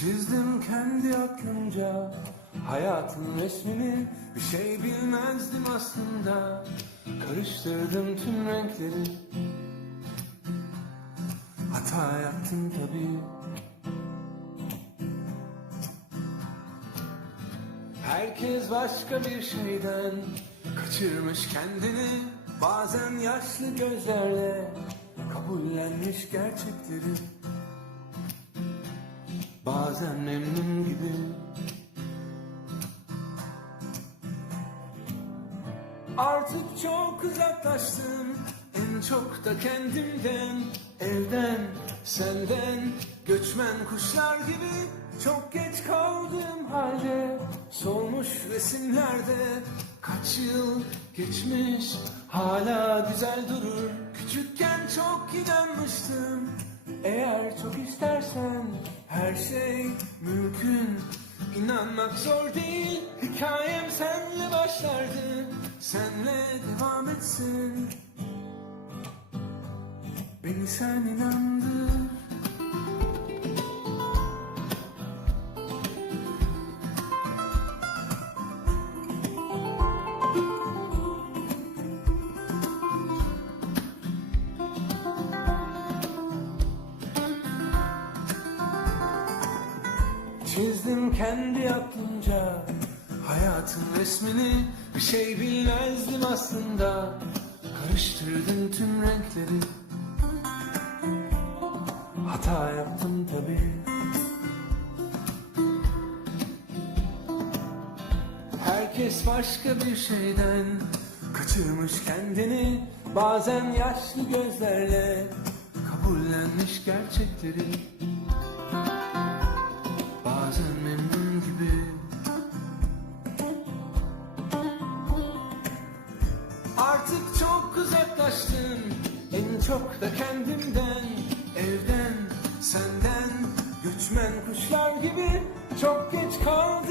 Çizdim kendi aklımca Hayatın resmini. Bir şey bilmezdim aslında. Karıştırdım tüm renkleri. Hata yaptım tabii. Herkes başka bir şeyden kaçırmış kendini. Bazen yaşlı gözlerle kabullenmiş gerçekleri Bazen memnun gibi. Artık çok uzaklaştım. En çok da kendimden Evden, senden. Göçmen kuşlar gibi Çok geç kaldığım halde. Solmuş resimlerde Kaç yıl geçmiş Hala güzel durur. Küçükken çok inanmıştım. Eğer çok istersen Her şey mümkün. İnanmak zor değil. Hikayem senle başlardı. Senle devam etsin. Beni sen inandır Çizdim kendi aklımca Hayatın resmini. Bir şey bilmezdim aslında. Karıştırdım tüm renkleri. Hata yaptım tabii. Herkes başka bir şeyden Kaçırmış kendini. Bazen yaşlı gözlerle Kabullenmiş gerçekleri Artık çok uzaklaştım En çok da kendimden Evden, senden. Göçmen kuşlar gibi Çok geç kaldım